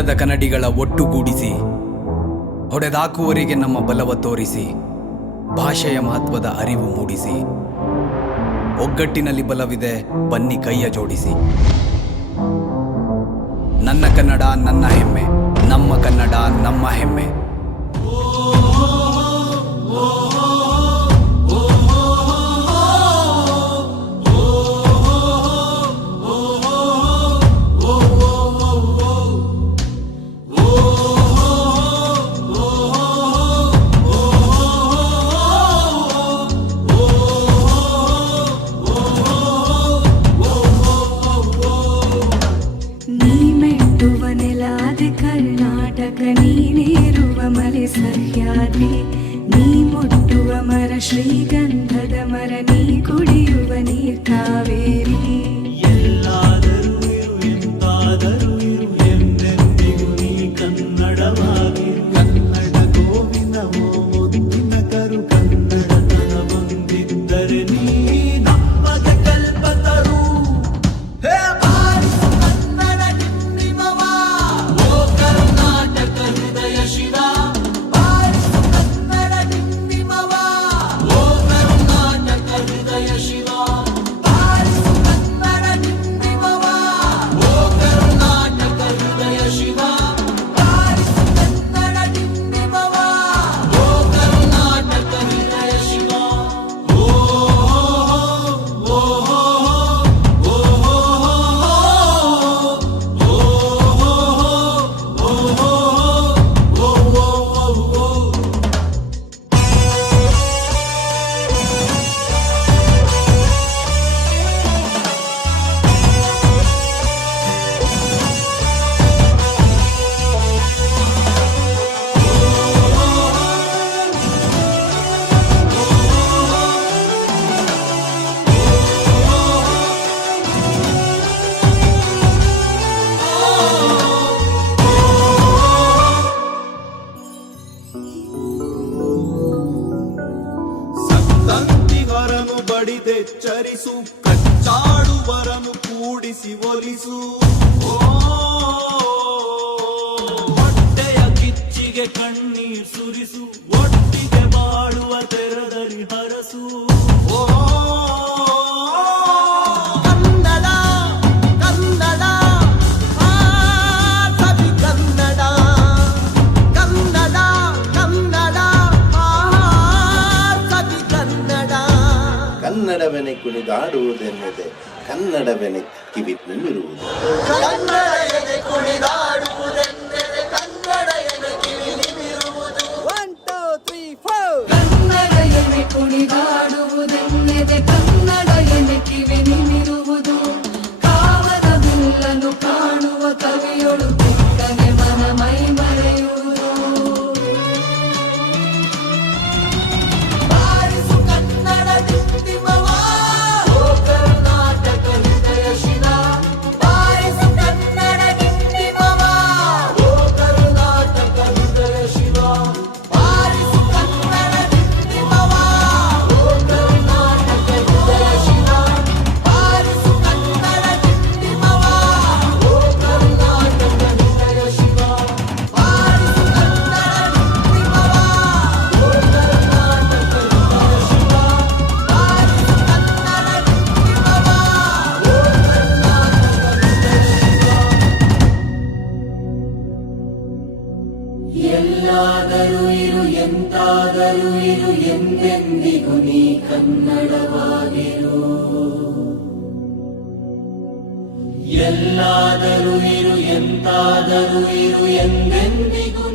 ಒಡೆದ ಕನ್ನಡಿಗಳ ಒಟ್ಟುಗೂಡಿಸಿ ಹೊಡೆದಾಕುವವರಿಗೆ ನಮ್ಮ ಬಲವ ತೋರಿಸಿ ಭಾಷೆಯ ಮಹತ್ವದ ಅರಿವು ಮೂಡಿಸಿ ಒಗ್ಗಟ್ಟಿನಲ್ಲಿ ಬಲವಿದೆ ಬನ್ನಿ ಕೈಯ ಜೋಡಿಸಿ. ನನ್ನ ಕನ್ನಡ ನನ್ನ ಹೆಮ್ಮೆ, ನಮ್ಮ ಕನ್ನಡ ನಮ್ಮ ಹೆಮ್ಮೆ. ಕರ್ನಾಟಕ ನೀನೇರುವ ಮಲೆ ಸಹ್ಯಾದ್ರಿ, ನೀ ಮುಟ್ಟುವ ಮರ ಶ್ರೀಗಂಧದ ಮರ, ನೀ ಕುಡಿಯುವ ನೀರ್ ಕಾವೇರಿ. ಎಲ್ಲಾದರೂ ಇರು ಎಂತಾದರೂ ಇರು ಎಂದೆಂದಿಗೂ ನೀ ಕನ್ನಡವಾಗಿರು. ಕನ್ನಡ ಗೋವಿನವೋ ಮುದ್ದಿನ ಕರು, ಕನ್ನಡತನ ಬಂದಿದ್ದರೆ ನೀ ನಮಗೆ ಕಲ್ಪತರು. ಸಂತಿಗರನು ಬಡಿದೆಚ್ಚರಿಸು, ಕಚ್ಚಾಡುವರನು ಕೂಡಿಸಿ ಒಲಿಸು. ಹೊಟ್ಟೆಯ ಕಿಚ್ಚಿಗೆ ಕಣ್ಣೀರ್ ಸುರಿಸು, ಒಟ್ಟಿಗೆ ಬಾಳುವ ತೆರದಲ್ಲಿ ಹರಸು. ಕನ್ನಡವೆನೆ ಕುಣಿದಾಡುವುದೆನ್ನದೆ ಕನ್ನಡವೆನೆ ಕಿವಿ ನಿಮಿರುವುದು. ಕನ್ನಡ ಎನೆ ಕುಣಿದಾಡುವುದೆನ್ನದೆ ಕನ್ನಡ ಎನೆ ಕಿವಿ ನಿಮಿರುವುದು. ಕಾವದ ಬಿಲ್ಲನ್ನು ಕಾಣುವ ಕವಿಯೊಳು ಬಿಟ್ಟನೆ ಮನ ಮೈ ಮರೆಯುವುದು. ಎಲ್ಲಾದರೂ ಇರು ಎಂತಾದರೂ ಇರು ಎಂದೆಂದಿಗೂ ನೀ ಕನ್ನಡವಾಗಿರು. ಎಲ್ಲಾದರೂ ಇರು ಎಂತಾದರೂ ಇರು ಎಂದೆಂದಿಗೂ